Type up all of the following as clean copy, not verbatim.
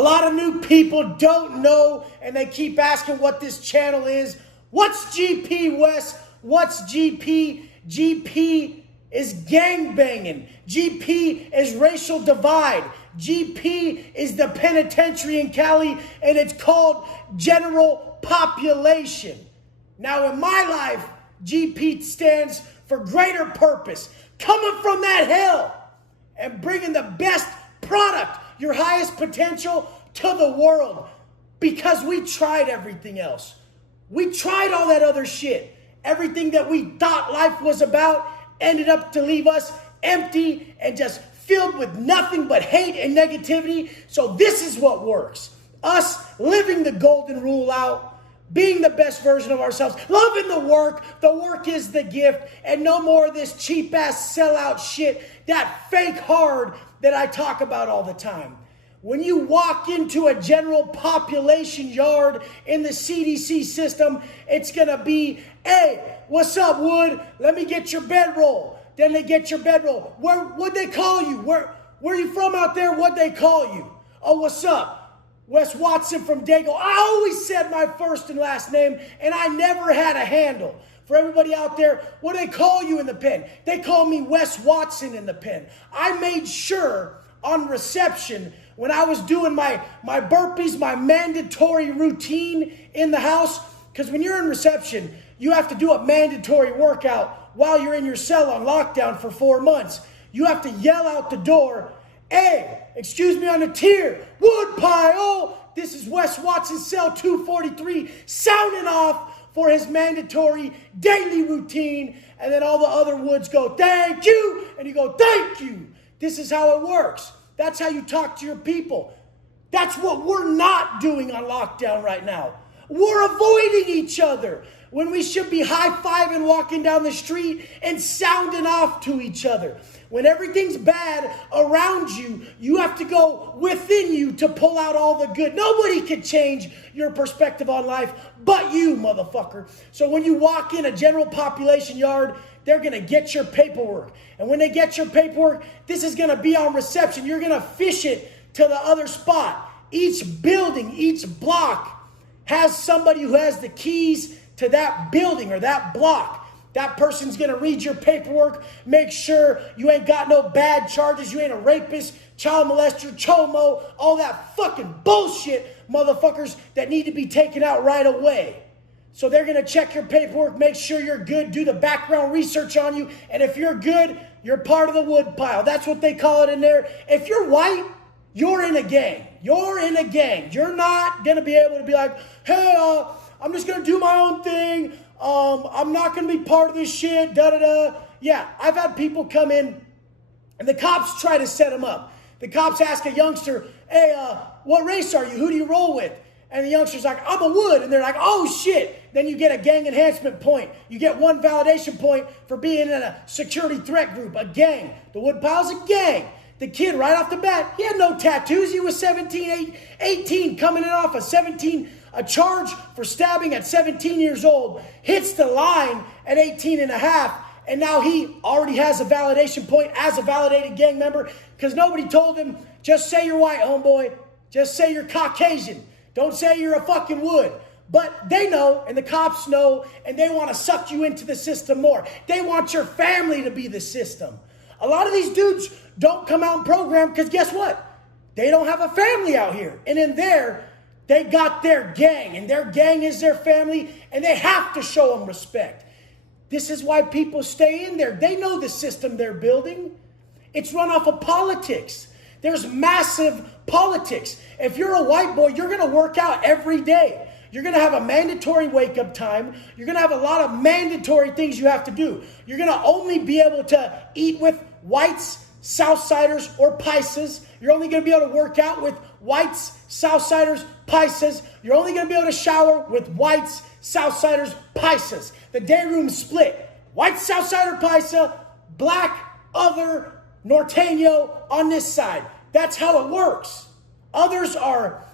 lot of new people don't know, and they keep asking what this channel is. What's GP, Wes? What's GP? GP is gangbanging. GP is racial divide. GP is the penitentiary in Cali, and it's called general population. Now, in my life, GP stands for greater purpose. Coming from that hell and bringing the best product, your highest potential, to the world. Because we tried everything else. We tried all that other shit. Everything that we thought life was about ended up to leave us empty and just filled with nothing but hate and negativity. So this is what works. Us living the golden rule out, being the best version of ourselves, loving the work. The work is the gift, and no more of this cheap ass sellout shit, that fake hard that I talk about all the time. When you walk into a general population yard in the CDC system, it's going to be, hey, what's up, Wood? Let me get your bedroll. Then they get your bedroll. What'd they call you? Where are you from out there? What'd they call you? Oh, what's up? Wes Watson from Dago. I always said my first and last name, and I never had a handle. For everybody out there, what do they call you in the pen? They call me Wes Watson in the pen. I made sure on reception, when I was doing my burpees, my mandatory routine in the house, because when you're in reception, you have to do a mandatory workout while you're in your cell on lockdown for 4 months. You have to yell out the door, hey, excuse me on the tier, Woodpile, this is Wes Watson, cell 243, sounding off for his mandatory daily routine. And then all the other Woods go, thank you, and you go, thank you. This is how it works. That's how you talk to your people. That's what we're not doing on lockdown right now. We're avoiding each other when we should be high-fiving walking down the street and sounding off to each other. When everything's bad around you, you have to go within you to pull out all the good. Nobody can change your perspective on life but you, motherfucker. So when you walk in a general population yard, they're going to get your paperwork. And when they get your paperwork, this is going to be on reception. You're going to fish it to the other spot. Each building, each block has somebody who has the keys to that building or that block. That person's going to read your paperwork, make sure you ain't got no bad charges, you ain't a rapist, child molester, chomo, all that fucking bullshit, motherfuckers, that need to be taken out right away. So they're going to check your paperwork, make sure you're good, do the background research on you, and if you're good, you're part of the wood pile. That's what they call it in there. If you're white, you're in a gang. You're in a gang. You're not going to be able to be like, hey, I'm just going to do my own thing. I'm not going to be part of this shit, da-da-da. Yeah, I've had people come in, and the cops try to set them up. The cops ask a youngster, hey, what race are you? Who do you roll with? And the youngster's like, I'm a Wood. And they're like, oh, shit. Then you get a gang enhancement point. You get 1 validation point for being in a security threat group, a gang. The Woodpile's a gang. The kid, right off the bat, he had no tattoos. He was 17, 18, coming in off a charge for stabbing at 17 years old, hits the line at 18 and a half, and now he already has a validation point as a validated gang member because nobody told him, just say you're white, homeboy. Just say you're Caucasian. Don't say you're a fucking Wood. But they know, and the cops know, and they want to suck you into the system more. They want your family to be the system. A lot of these dudes don't come out and program because guess what? They don't have a family out here. And in there, they got their gang, and their gang is their family, and they have to show them respect. This is why people stay in there. They know the system they're building. It's run off of politics. There's massive politics. If you're a white boy, you're going to work out every day. You're going to have a mandatory wake-up time. You're going to have a lot of mandatory things you have to do. You're going to only be able to eat with whites, Southsiders, or Paisas. You're only going to be able to work out with whites, Southsiders, Paisas. You're only going to be able to shower with whites, Southsiders, Paisas. The day room's split. White, Southsider, Paisa, black, other, Norteño on this side. That's how it works. Others are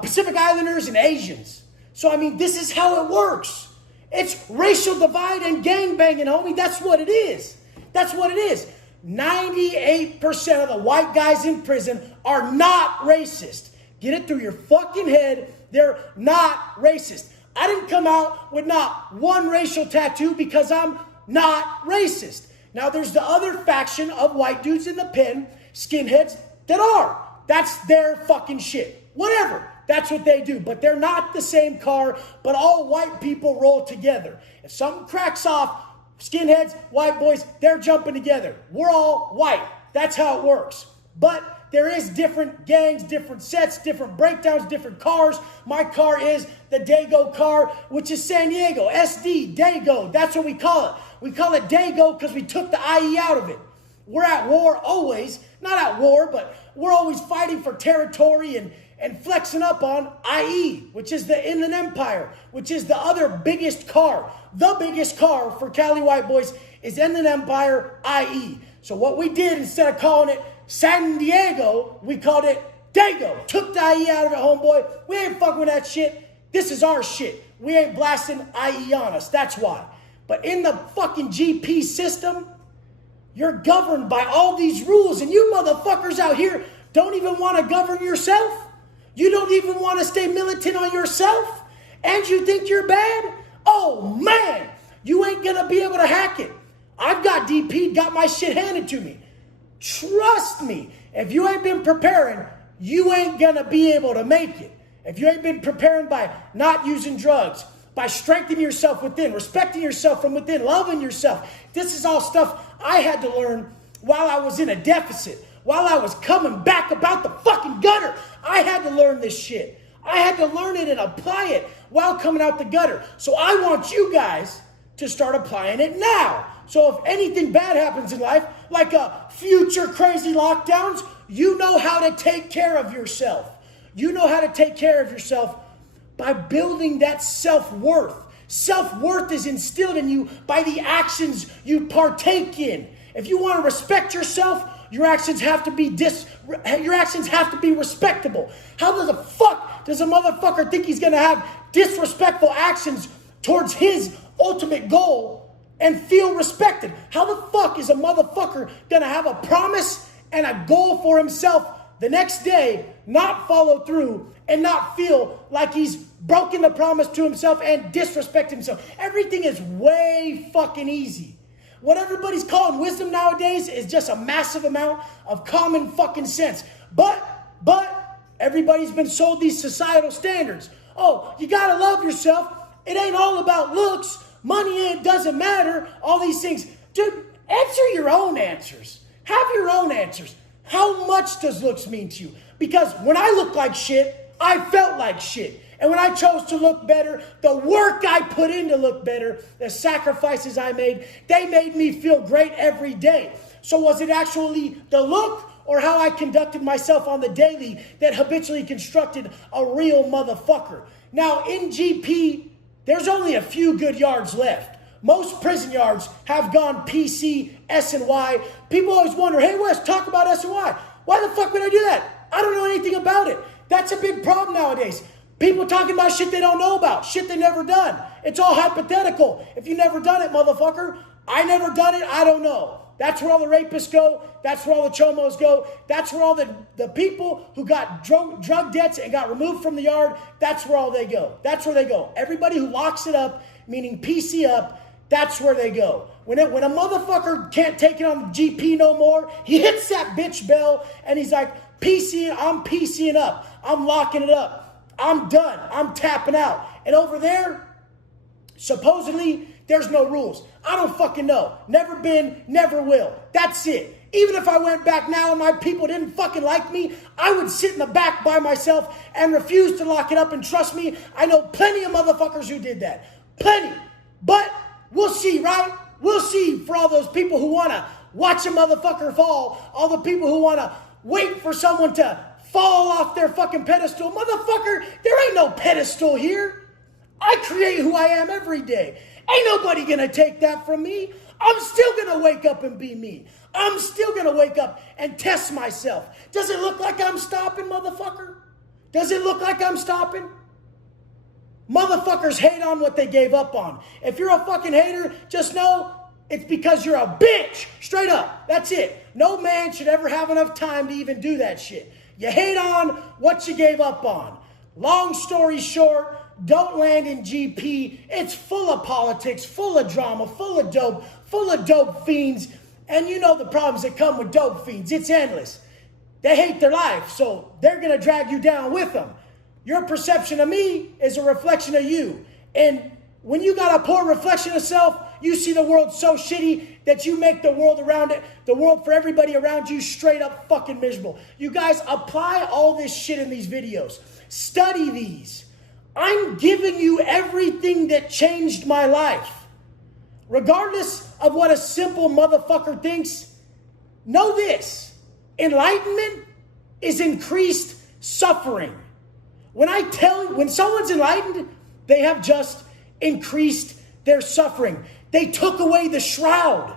Pacific Islanders and Asians. So, I mean, this is how it works. It's racial divide and gangbanging, homie. That's what it is. That's what it is. 98% of the white guys in prison are not racist. Get it through your fucking head. They're not racist. I didn't come out with not one racial tattoo because I'm not racist. Now, there's the other faction of white dudes in the pen, skinheads, that are. That's their fucking shit. Whatever. That's what they do. But they're not the same car, but all white people roll together. If something cracks off, skinheads, white boys, they're jumping together. We're all white. That's how it works. But there is different gangs, different sets, different breakdowns, different cars. My car is the Dago car, which is San Diego. SD, Dago. That's what we call it. We call it Dago because we took the IE out of it. We're at war always. Not at war, but we're always fighting for territory and flexing up on IE, which is the Inland Empire, which is the other biggest car. The biggest car for Cali white boys is Inland Empire IE. So what we did, instead of calling it San Diego, we called it Dago. Took the IE out of it, homeboy. We ain't fucking with that shit. This is our shit. We ain't blasting IE on us. That's why. But in the fucking GP system, you're governed by all these rules. And you motherfuckers out here don't even want to govern yourself. You don't even want to stay militant on yourself. And you think you're bad? Oh, man. You ain't going to be able to hack it. I've got DP, got my shit handed to me. Trust me, if you ain't been preparing, you ain't gonna be able to make it. If you ain't been preparing by not using drugs, by strengthening yourself within, respecting yourself from within, loving yourself. This is all stuff I had to learn while I was in a deficit, while I was coming back about the fucking gutter. I had to learn this shit. I had to learn it and apply it while coming out the gutter. So I want you guys to start applying it now. So if anything bad happens in life, like a future crazy lockdowns, you know how to take care of yourself. You know how to take care of yourself by building that self-worth. Self-worth is instilled in you by the actions you partake in. If you want to respect yourself, your actions have to be respectable. How the fuck does a motherfucker think he's going to have disrespectful actions towards his ultimate goal and feel respected? How the fuck is a motherfucker gonna have a promise and a goal for himself the next day, not follow through, and not feel like he's broken the promise to himself and disrespect himself? Everything is way fucking easy. What everybody's calling wisdom nowadays is just a massive amount of common fucking sense. But everybody's been sold these societal standards. Oh, you gotta love yourself. It ain't all about looks. Money, it doesn't matter. All these things. Dude, answer your own answers. Have your own answers. How much does looks mean to you? Because when I looked like shit, I felt like shit. And when I chose to look better, the work I put in to look better, the sacrifices I made, they made me feel great every day. So was it actually the look or how I conducted myself on the daily that habitually constructed a real motherfucker? Now, in GP, there's only a few good yards left. Most prison yards have gone PC, S, and Y. People always wonder, hey, Wes, talk about S and Y. Why the fuck would I do that? I don't know anything about it. That's a big problem nowadays. People talking about shit they don't know about, shit they never done. It's all hypothetical. If you never done it, motherfucker, I never done it, I don't know. That's where all the rapists go. That's where all the chomos go. That's where all the people who got drug debts and got removed from the yard, that's where all they go. That's where they go. Everybody who locks it up, meaning PC up, that's where they go. When a motherfucker can't take it on the GP no more, he hits that bitch bell and he's like, I'm PCing up. I'm locking it up. I'm done. I'm tapping out. And over there, supposedly, there's no rules. I don't fucking know. Never been, never will. That's it. Even if I went back now and my people didn't fucking like me, I would sit in the back by myself and refuse to lock it up. And trust me, I know plenty of motherfuckers who did that. Plenty. But we'll see, right? We'll see for all those people who want to watch a motherfucker fall. All the people who want to wait for someone to fall off their fucking pedestal. Motherfucker, there ain't no pedestal here. I create who I am every day. Ain't nobody gonna take that from me. I'm still gonna wake up and be me. I'm still gonna wake up and test myself. Does it look like I'm stopping, motherfucker? Does it look like I'm stopping? Motherfuckers hate on what they gave up on. If you're a fucking hater, just know it's because you're a bitch. Straight up. That's it. No man should ever have enough time to even do that shit. You hate on what you gave up on. Long story short, don't land in GP. It's full of politics, full of drama, full of dope fiends. And you know the problems that come with dope fiends. It's endless. They hate their life, so they're going to drag you down with them. Your perception of me is a reflection of you. And when you got a poor reflection of self, you see the world so shitty that you make the world around it, the world for everybody around you, straight up fucking miserable. You guys apply all this shit in these videos. Study these. I'm giving you everything that changed my life. Regardless of what a simple motherfucker thinks, know this. Enlightenment is increased suffering. When someone's enlightened, they have just increased their suffering. They took away the shroud.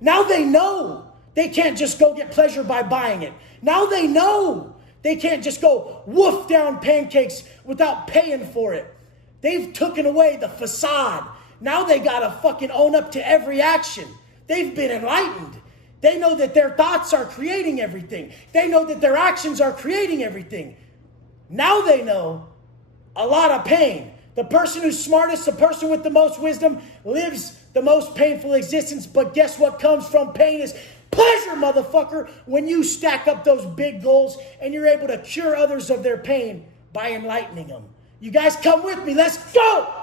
Now they know they can't just go get pleasure by buying it. Now they know they can't just go woof down pancakes without paying for it. They've taken away the facade. Now they gotta fucking own up to every action. They've been enlightened. They know that their thoughts are creating everything. They know that their actions are creating everything. Now they know a lot of pain. The person who's smartest, the person with the most wisdom, lives the most painful existence. But guess what comes from pain is pleasure, motherfucker, when you stack up those big goals and you're able to cure others of their pain by enlightening them. You guys come with me. Let's go!